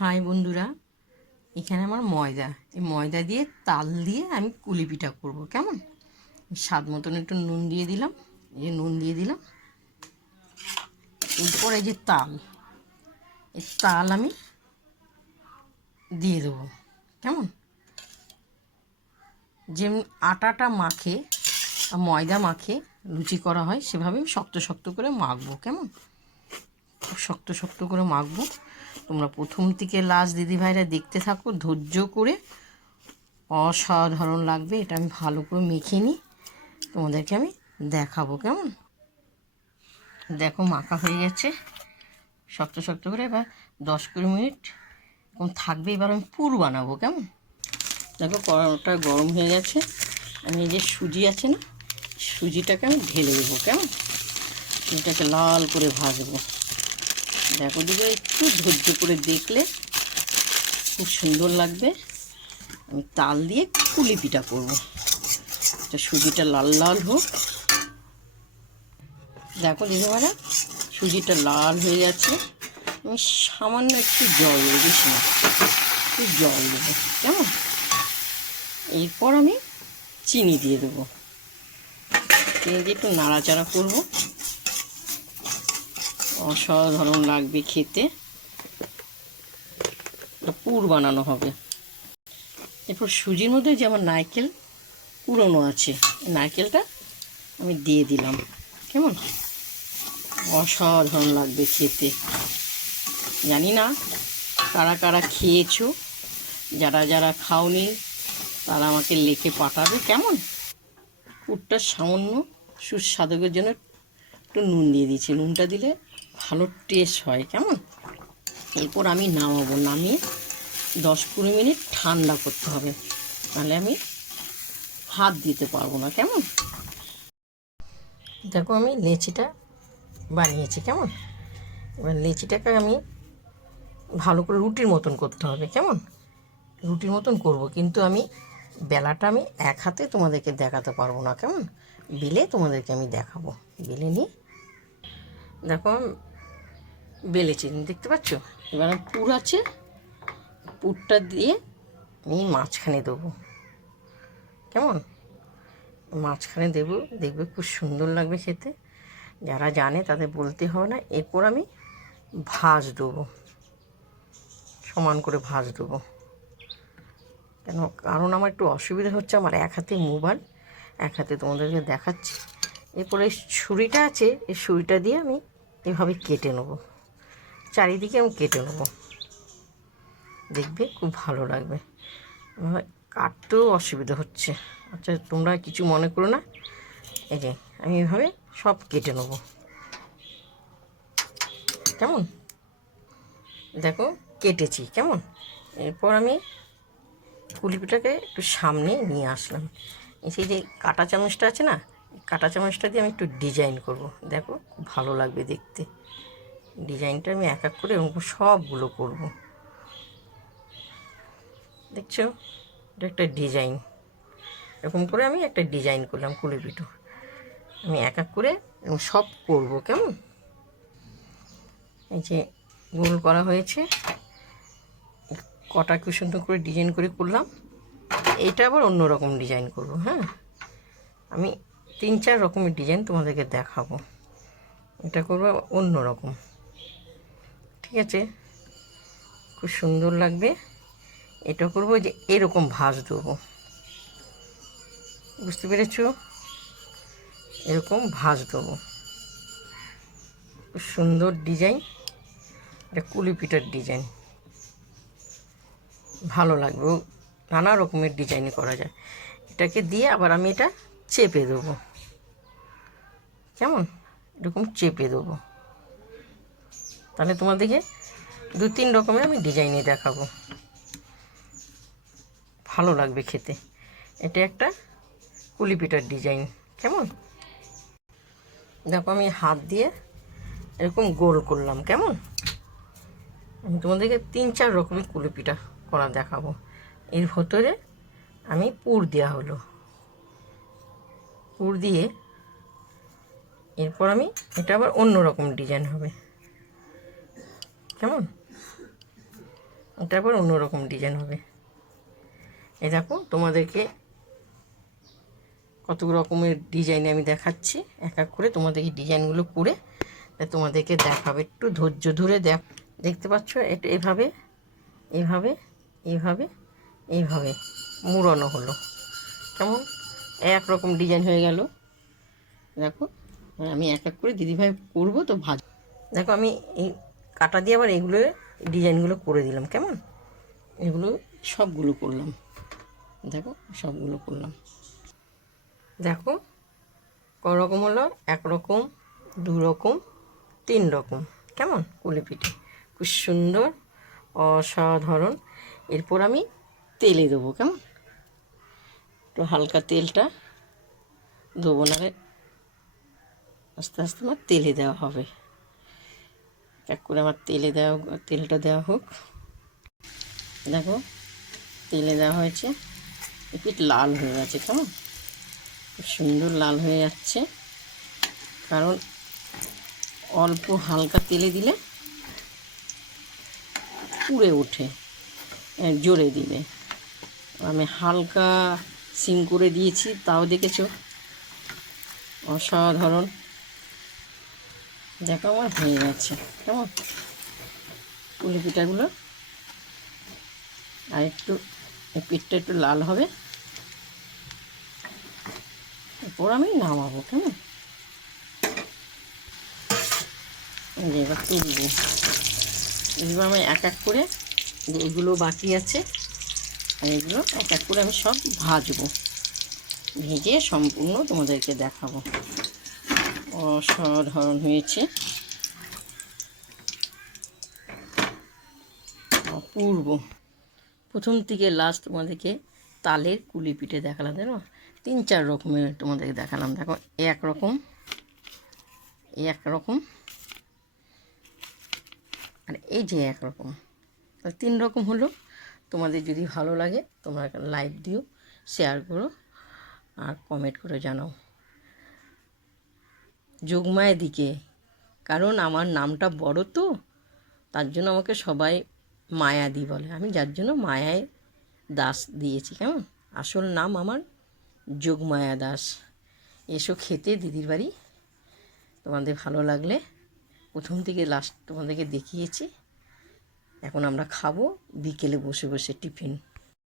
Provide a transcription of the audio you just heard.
High বন্ধুরা, এখানে আমার ময়দা, এই ময়দা দিয়ে তাল দিয়ে আমি কুলি পিঠা করবো। কেমন? স্বাদ মতন একটু নুন দিয়ে দিলাম, এই যে নুন দিয়ে দিলাম। এরপর এই যে তাল, এই তাল আমি দিয়ে দেবো। কেমন? যেমন আটাটা মাখে, ময়দা মাখে লুচি করা হয়, সেভাবে আমি শক্ত শক্ত করে মাখবো। কেমন? শক্ত শক্ত করে মাখবো। তোমরা প্রথম থেকে লাস্ট দিদিভাইরা দেখতে থাকো ধৈর্য করে। অসাধারণ লাগবে। এটা আমি ভালো করে মেখে নিই, তোমাদেরকে আমি দেখাবো। কেমন? দেখো মাখা হয়ে গেছে শক্ত শক্ত করে। এবার 10-20 মিনিট এরকম থাকবে। এবার আমি পুর বানাবো। কেমন? দেখো কড়াটা গরম হয়ে গেছে। আমি এই যে সুজি আছে না, সুজিটাকে আমি ঢেলে দেবো। কেমন? এটাকে লাল করে ভাজবো। দেখো দিদি, একটু ধৈর্য করে দেখলে খুব সুন্দর লাগবে। আমি তাল দিয়ে কুলি পিঠা করবো। এটা সুজিটা লাল লাল হোক। দেখো দিদিমারা, সুজিটা লাল হয়ে যাচ্ছে। আমি সামান্য একটু জল দেবো, বেশি না, একটু জল দেবো। কেমন? এরপর আমি চিনি দিয়ে দেবো। চিনি দিয়ে একটু নাড়াচাড়া করবো। অসাধারণ লাগবে খেতে। পুর বানানো হবে। এরপর সুজির মধ্যে যে আমার নারকেল কুড়োনো আছে, নারকেলটা আমি দিয়ে দিলাম। কেমন? অসাধারণ লাগবে খেতে। জানি না কারা কারা খেয়েছো, যারা যারা খাওনি তারা আমাকে লিখে পাঠাবে। কেমন? পুরটা সামান্য সুস্বাদকের জন্য একটু নুন দিয়ে দিয়েছি। নুনটা দিলে ভালো টেস্ট হয়। কেমন? এরপর আমি নামাবো। নামিয়ে 10-20 মিনিট ঠান্ডা করতে হবে, নাহলে আমি হাত দিতে পারবো না। কেমন? দেখো আমি লেচিটা বানিয়েছি। কেমন? এবার লেচিটাকে আমি ভালো করে রুটির মতন করতে হবে। কেমন? রুটির মতন করব, কিন্তু আমি বেলাটা আমি এক হাতে তোমাদেরকে দেখাতে পারবো না। কেমন? বেলে তোমাদেরকে আমি দেখাবো। বেলে নিয়ে দেখো আমি বেলেছি, দেখতে পাচ্ছ? এবার পুর আছে, পুরটা দিয়ে আমি মাঝখানে দেবো। কেমন? মাঝখানে দেবো, দেখবে খুব সুন্দর লাগবে খেতে। যারা জানে তাদের বলতে হবে না। এরপর আমি ভাঁজ দেবো, সমান করে ভাঁজ দেবো। কারণ আমার একটু অসুবিধা হচ্ছে, আমার এক হাতে মোবাইল, এক হাতে তোমাদেরকে দেখাচ্ছি। এরপরে ছুরিটা আছে, এই ছুরিটা দিয়ে আমি এভাবে কেটে নেবো, চারিদিকে আমি কেটে নেবো। দেখবে খুব ভালো লাগবে। আমার কাটতেও অসুবিধা হচ্ছে। আচ্ছা, তোমরা কিছু মনে করো না। এই যে আমি এভাবে সব কেটে নেবো। কেমন? দেখো কেটেছি। কেমন? এরপর আমি পুলি পিঠাকে একটু সামনে নিয়ে আসলাম। সেই যে কাঁটা চামচটা আছে না, কাঁটা চামচটা দিয়ে আমি একটু ডিজাইন করব। দেখো খুব ভালো লাগবে দেখতে। ডিজাইনটা আমি এক এক করে এরকম সবগুলো করব। দেখছো? এটা একটা ডিজাইন। এরকম করে আমি একটা ডিজাইন করলাম কুলি পিঠা। আমি এক এক করে সব করব। কেমন? এই যে গোল করা হয়েছে, কটা কি সুন্দর করে ডিজাইন করে করলাম। এইটা আবার অন্য রকম ডিজাইন করব। হ্যাঁ, আমি 3-4 রকমের ডিজাইন তোমাদেরকে দেখাবো। এটা করবো অন্য রকম। ঠিক আছে? খুব সুন্দর লাগবে। এটা করবো যে এরকম ভাঁজ দেবো। বুঝতে পেরেছো? এরকম ভাঁজ দেবো। খুব সুন্দর ডিজাইন। এটা কুলি পিঠার ডিজাইন, ভালো লাগবে। নানা রকমের ডিজাইন করা যায়। এটাকে দিয়ে আবার আমি এটা চেপে দেবো। কেমন? এরকম চেপে দেবো। তাহলে তোমাদেরকে 2-3 রকমের আমি ডিজাইনে দেখাবো। ভালো লাগবে খেতে। এটা একটা কুলি পিঠার ডিজাইন। কেমন? দেখো আমি হাত দিয়ে এরকম গোল করলাম। কেমন? আমি তোমাদেরকে 3-4 রকমের কুলি পিঠা করা দেখাবো। এর ভেতরে আমি পুর দেওয়া হলো। পুর দিয়ে এরপর আমি এটা আবার অন্য রকম ডিজাইন হবে। কেমন? তারপর অন্যরকম ডিজাইন হবে। এই দেখো তোমাদেরকে কত রকমের ডিজাইন আমি দেখাচ্ছি, এক এক করে তোমাদেরকে ডিজাইনগুলো করে তোমাদেরকে দেখাবে। একটু ধৈর্য ধরে দেখতে পাচ্ছ, এটা এভাবে এইভাবে এইভাবে এইভাবে মুড়ানো হলো, কেমন এক রকম ডিজাইন হয়ে গেল। দেখো আমি এক এক করে দিদিভাই করবো তো ভাজ। দেখো আমি এই কাটা দিয়ে আবার এগুলো ডিজাইনগুলো করে দিলাম, কেমন এগুলো সবগুলো করলাম। দেখো সবগুলো করলাম। দেখো ক রকম হলো, এক রকম, দু রকম, তিন রকম, কেমন কুলি পিঠে খুব সুন্দর, অসাধারণ। এরপর আমি তেলে দেবো, কেমন একটু হালকা তেলটা দেবো, না আস্তে আস্তে আমার তেলে দেওয়া হবে। এক করে আমার তেলটা দেওয়া হোক। দেখো তেলে দেওয়া হয়েছে, একটু লাল হয়ে গেছে, কেমন খুব সুন্দর লাল হয়ে যাচ্ছে। কারণ অল্প হালকা তেলে দিলে পুড়ে ওঠে, জোরে দিলে। আমি হালকা সিম করে দিয়েছি, তাও দেখেছো অসাধারণ। দেখো আমার হয়ে গেছে, কেমন পুলি পিঠাগুলো। আর একটু পিঠটা একটু লাল হবে, এরপর আমি নামাবো, কেমন এবার তুলবো। এবার আমি এক এক করে, যে এগুলো বাকি আছে আর এগুলো এক এক করে আমি সব ভাজবো, ভেজে সম্পূর্ণ তোমাদেরকে দেখাবো। অসাধারণ হয়েছে, অপূর্ব। প্রথম থেকে লাস্ট তোমাদেরকে তালের কুলি পিঠে দেখালাম, দেখো 3-4 রকমের তোমাদেরকে দেখালাম। দেখো একরকম, একরকম, আর এই যে একরকম, 3 রকম হলো। তোমাদের যদি ভালো লাগে তোমরা লাইক দিও, শেয়ার করো আর কমেন্ট করে জানাও যোগমায়ের দিকে। কারণ আমার নামটা বড় তো, তার জন্য আমাকে সবাই মায়াদি বলে, আমি যার জন্য মায়ায় দাস দিয়েছি, কেমন আসল নাম আমার যোগমায়া দাস। এসো খেতে দিদির বাড়ি, তোমাদের ভালো লাগলে। প্রথম থেকে লাস্ট তোমাদেরকে দেখিয়েছি, এখন আমরা খাবো বিকেলে বসে বসে টিফিন।